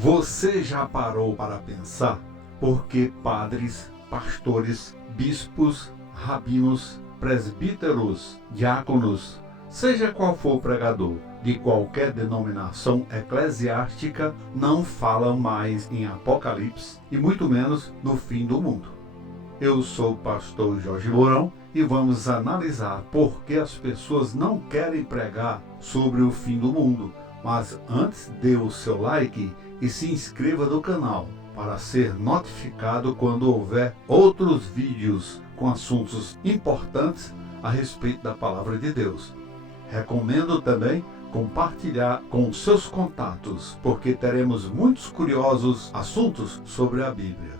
Você já parou para pensar por que padres, pastores, bispos, rabinos, presbíteros, diáconos, seja qual for o pregador de qualquer denominação eclesiástica, não falam mais em Apocalipse e muito menos no fim do mundo? Eu sou o pastor Jorge Mourão e vamos analisar por que as pessoas não querem pregar sobre o fim do mundo. Mas antes, dê o seu like e se inscreva no canal para ser notificado quando houver outros vídeos com assuntos importantes a respeito da Palavra de Deus. Recomendo também compartilhar com seus contatos, porque teremos muitos curiosos assuntos sobre a Bíblia.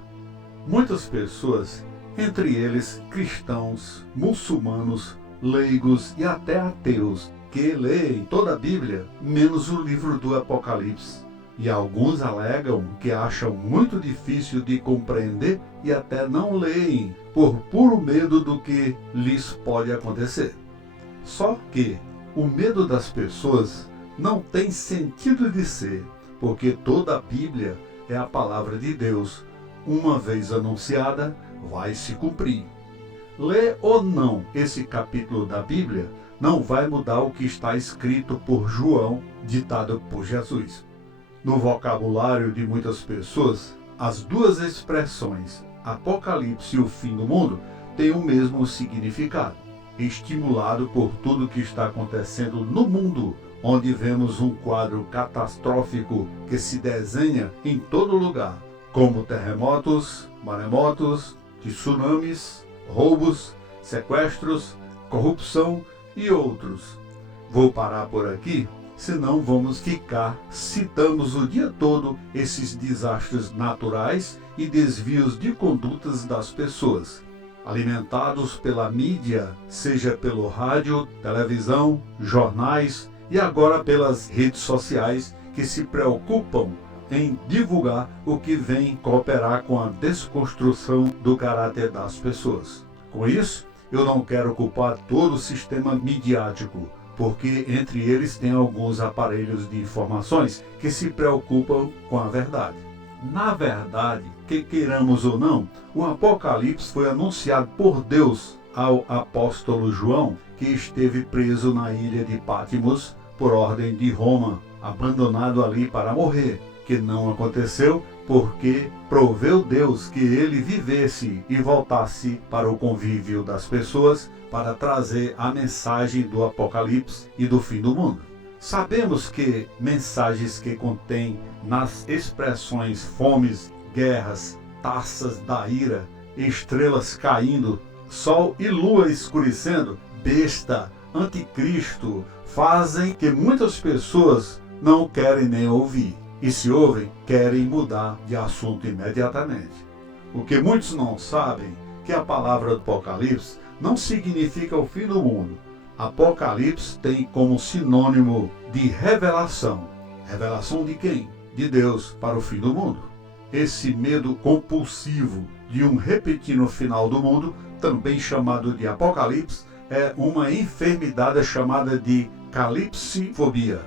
Muitas pessoas, entre eles cristãos, muçulmanos, leigos e até ateus, que leem toda a Bíblia, menos o livro do Apocalipse. E alguns alegam que acham muito difícil de compreender e até não leem, por puro medo do que lhes pode acontecer. Só que o medo das pessoas não tem sentido de ser, porque toda a Bíblia é a palavra de Deus. Uma vez anunciada, vai se cumprir. Ler ou não esse capítulo da Bíblia não vai mudar o que está escrito por João, ditado por Jesus. No vocabulário de muitas pessoas, as duas expressões Apocalipse e o fim do mundo têm o mesmo significado. Estimulado por tudo que está acontecendo no mundo, onde vemos um quadro catastrófico que se desenha em todo lugar, como terremotos, maremotos, tsunamis, roubos, sequestros, corrupção e outros. Vou parar por aqui, senão vamos ficar citamos o dia todo esses desastres naturais e desvios de condutas das pessoas, alimentados pela mídia, seja pelo rádio, televisão, jornais e agora pelas redes sociais que se preocupam em divulgar o que vem cooperar com a desconstrução do caráter das pessoas. Com isso, eu não quero culpar todo o sistema midiático, porque entre eles tem alguns aparelhos de informações que se preocupam com a verdade. Na verdade, que queiramos ou não, o Apocalipse foi anunciado por Deus ao apóstolo João, que esteve preso na ilha de Patmos por ordem de Roma, abandonado ali para morrer, que não aconteceu porque proveu Deus que ele vivesse e voltasse para o convívio das pessoas para trazer a mensagem do Apocalipse e do fim do mundo. Sabemos que mensagens que contêm nas expressões fomes, guerras, taças da ira, estrelas caindo, sol e lua escurecendo, besta, anticristo, fazem que muitas pessoas não querem nem ouvir. E se ouvem, querem mudar de assunto imediatamente. O que muitos não sabem, que a palavra do Apocalipse não significa o fim do mundo. Apocalipse tem como sinônimo de revelação. Revelação de quem? De Deus para o fim do mundo. Esse medo compulsivo de um repetir no final do mundo, também chamado de Apocalipse, é uma enfermidade chamada de calipsifobia.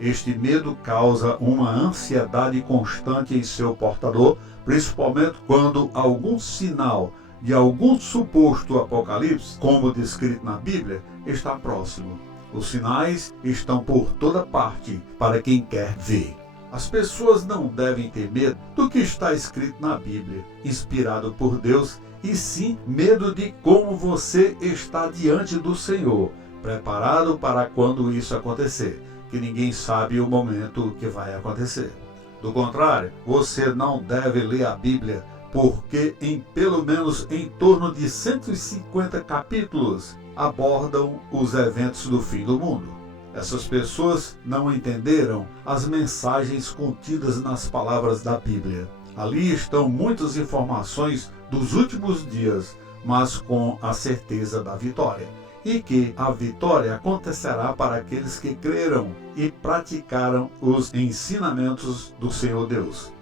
Este medo causa uma ansiedade constante em seu portador, principalmente quando algum sinal de algum suposto apocalipse, como descrito na Bíblia, está próximo. Os sinais estão por toda parte para quem quer ver. As pessoas não devem ter medo do que está escrito na Bíblia, inspirado por Deus, e sim medo de como você está diante do Senhor, preparado para quando isso acontecer, que ninguém sabe o momento que vai acontecer. Do contrário, você não deve ler a Bíblia, porque em pelo menos em torno de 150 capítulos abordam os eventos do fim do mundo. Essas pessoas não entenderam as mensagens contidas nas palavras da Bíblia. Ali estão muitas informações dos últimos dias, mas com a certeza da vitória. E que a vitória acontecerá para aqueles que creram e praticaram os ensinamentos do Senhor Deus.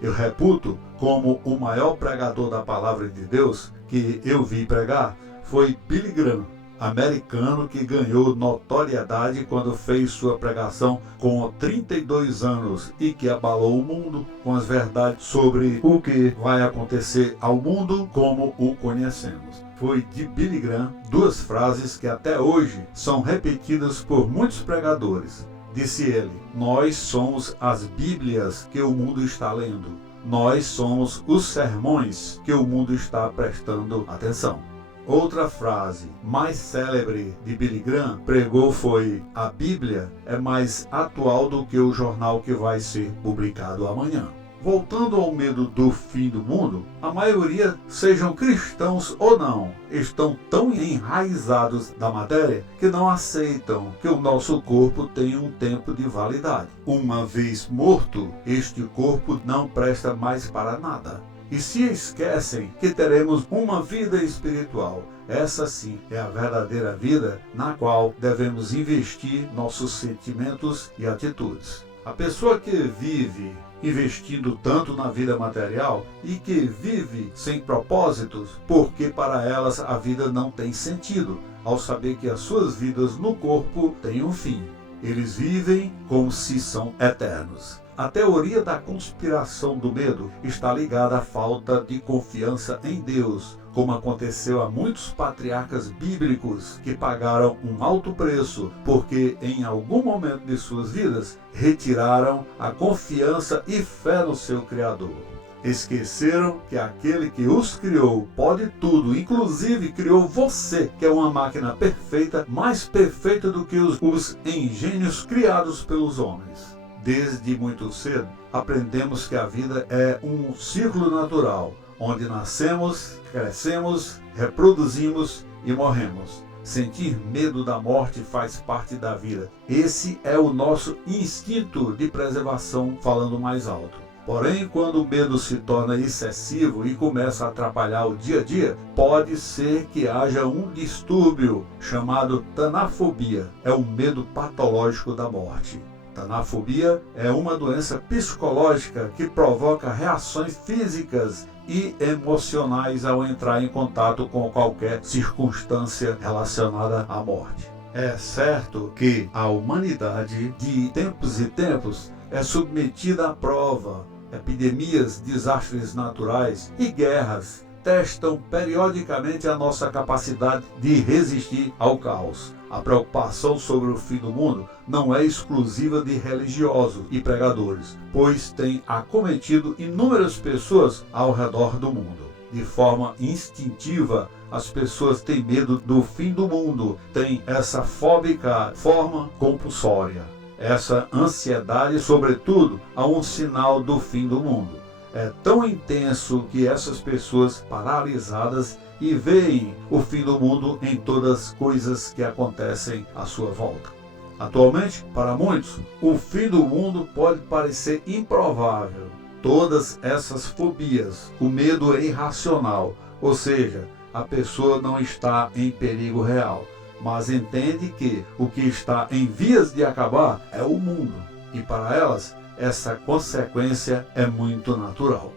Eu reputo como o maior pregador da palavra de Deus que eu vi pregar foi Billy Graham, americano que ganhou notoriedade quando fez sua pregação com 32 anos e que abalou o mundo com as verdades sobre o que vai acontecer ao mundo como o conhecemos. Foi de Billy Graham duas frases que até hoje são repetidas por muitos pregadores. Disse ele: nós somos as Bíblias que o mundo está lendo. Nós somos os sermões que o mundo está prestando atenção. Outra frase mais célebre de Billy Graham pregou foi: a Bíblia é mais atual do que o jornal que vai ser publicado amanhã. Voltando ao medo do fim do mundo, a maioria, sejam cristãos ou não, estão tão enraizados da matéria que não aceitam que o nosso corpo tem um tempo de validade. Uma vez morto, este corpo não presta mais para nada. E se esquecem que teremos uma vida espiritual. Essa sim é a verdadeira vida na qual devemos investir nossos sentimentos e atitudes. A pessoa que vive investindo tanto na vida material e que vive sem propósitos, porque para elas a vida não tem sentido, ao saber que as suas vidas no corpo têm um fim. Eles vivem como se são eternos. A teoria da conspiração do medo está ligada à falta de confiança em Deus, como aconteceu a muitos patriarcas bíblicos que pagaram um alto preço porque em algum momento de suas vidas retiraram a confiança e fé no seu Criador. Esqueceram que aquele que os criou pode tudo, inclusive criou você, que é uma máquina perfeita, mais perfeita do que os engenhos criados pelos homens. Desde muito cedo, aprendemos que a vida é um ciclo natural, onde nascemos, crescemos, reproduzimos e morremos. Sentir medo da morte faz parte da vida. Esse é o nosso instinto de preservação, falando mais alto. Porém, quando o medo se torna excessivo e começa a atrapalhar o dia a dia, pode ser que haja um distúrbio chamado tanafobia. É o medo patológico da morte. Tanafobia é uma doença psicológica que provoca reações físicas e emocionais ao entrar em contato com qualquer circunstância relacionada à morte. É certo que a humanidade, de tempos em tempos, é submetida à prova. Epidemias, desastres naturais e guerras testam periodicamente a nossa capacidade de resistir ao caos. A preocupação sobre o fim do mundo não é exclusiva de religiosos e pregadores, pois tem acometido inúmeras pessoas ao redor do mundo. De forma instintiva, as pessoas têm medo do fim do mundo, têm essa fóbica forma compulsória. Essa ansiedade, sobretudo, a um sinal do fim do mundo. É tão intenso que essas pessoas paralisadas e veem o fim do mundo em todas as coisas que acontecem à sua volta. Atualmente, para muitos, o fim do mundo pode parecer improvável. Todas essas fobias, o medo é irracional, ou seja, a pessoa não está em perigo real, mas entende que o que está em vias de acabar é o mundo, e para elas, essa consequência é muito natural.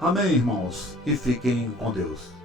Amém, irmãos, e fiquem com Deus.